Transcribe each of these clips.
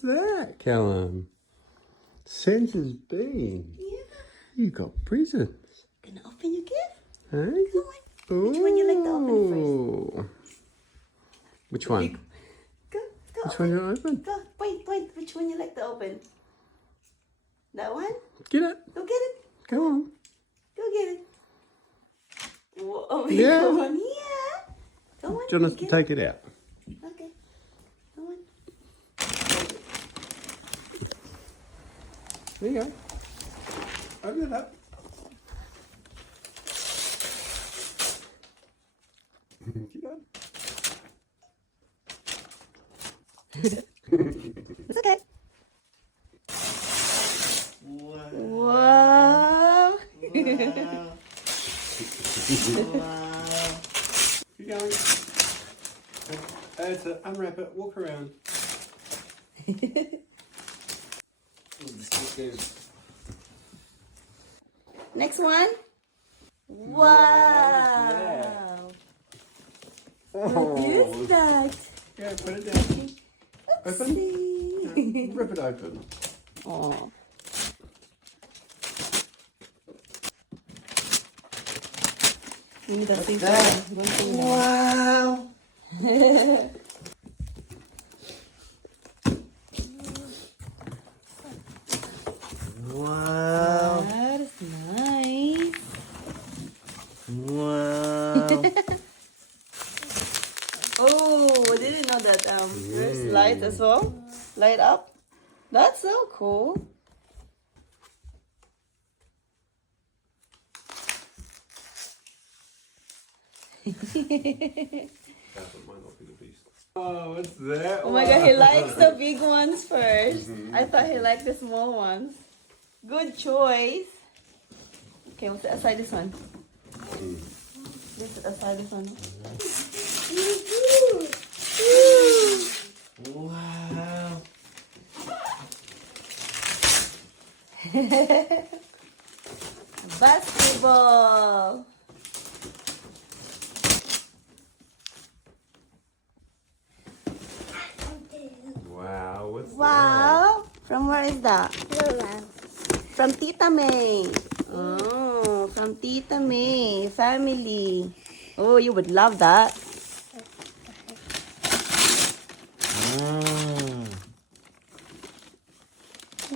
What's that, Callum? Santa's bean. Yeah. You got presents. Gonna open your gift? Hey? Come on. Which one you like to open first? Which one? Go Which open. one you open? Go, point. Which one you like to open? That one? Get it. Go get it. Come on. Go get it. Whoa, Yeah. Come on, yeah. Come on. Do you want us to take it out? Okay. Come on. There you go. Open it up. Keep going. It's okay. Wow. Wow. Wow. Keep going. That's it. Unwrap it. Walk around. Next one. Wow. What is that? Yeah, put it down. Open. Oopsie. Yeah, rip it open. Oh. Wow. Wow. That is nice. Wow. Oh, I didn't know that there's light as well. Light up. That's so cool. Oh, what's that? Oh my god, he likes the big ones first. I thought he liked the small ones. Good choice. Okay, we'll set aside this one. Let's set aside this one. Wow. Basketball. Wow, what's Wow. From where is that? From Tita May. Oh, from Tita May family. Oh, you would love that. that?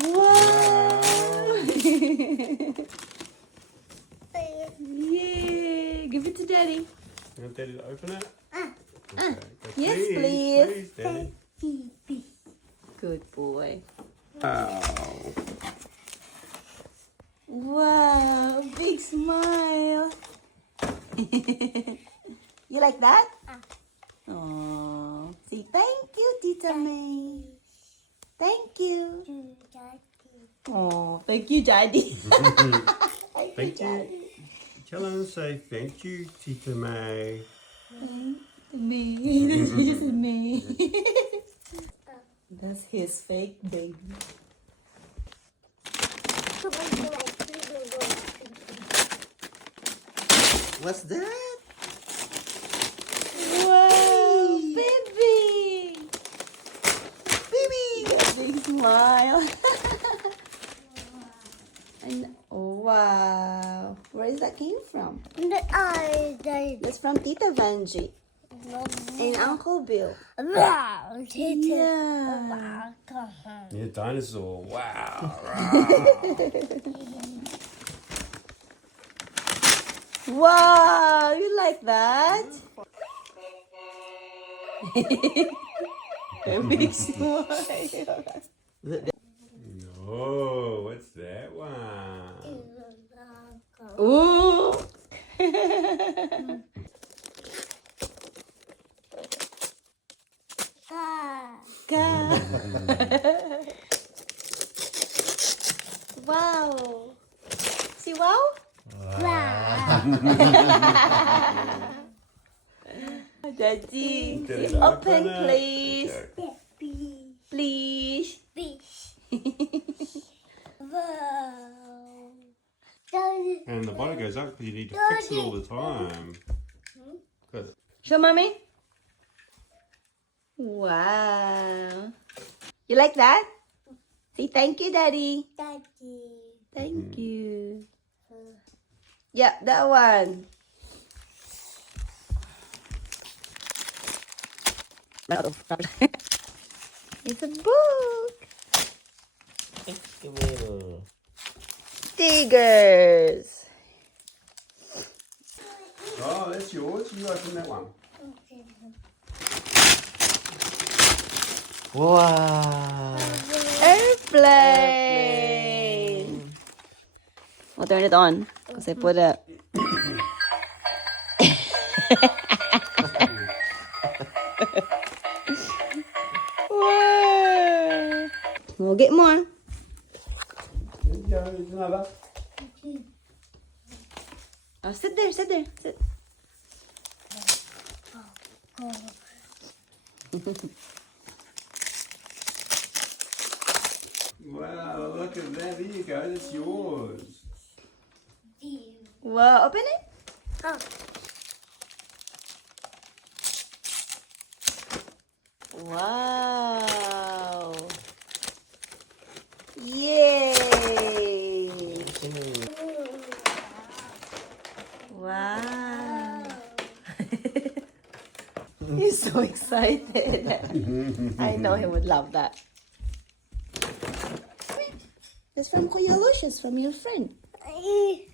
Wow. Yay. Give it to Daddy. You want Daddy to open it? Yes, please. Please, Daddy. Good boy. Wow. Wow, big smile. You like that? Oh, say thank you, Tita May. Thank you. Oh, thank you, Daddy. Thank you. Tell him to say thank you, Tita May. Me. This is me. That's his fake baby. What's that? Wow, baby. Baby. Big smile. And wow. Where is that came from? That's from Tita Vanjie and Uncle Bill. Yeah. Yeah, dinosaur. Wow. Wow, you like that? A big smile. No, what's that one? Ooh. Wow. See, wow? Daddy, open, please. Please. And the body goes up because you need to fix it all the time. Good. Show mommy. Wow. You like that? Say thank you, Daddy. Daddy. Thank you. Yeah, that one. It's a book. Tigers. Oh, that's yours. You open that one. Wow. Airplane. We'll turn it on because I put a. Wow. We'll get more. There you go. There's another. Oh, sit there, sit there, sit. Wow, look at that. There you go. That's yours. Wow, open it. Oh. Wow. Yay. Wow. He's so excited. I know he would love that. It's from Kuya Lucius, from your friend.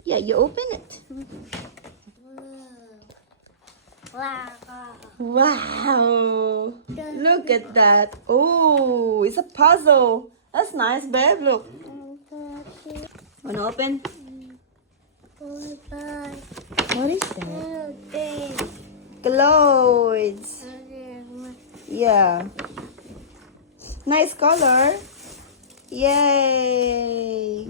Yeah, you open it. Wow. Wow. Look at that. Oh, it's a puzzle. That's nice, babe. Look. Wanna open? What is that? Clothes. Yeah. Nice color. Yay.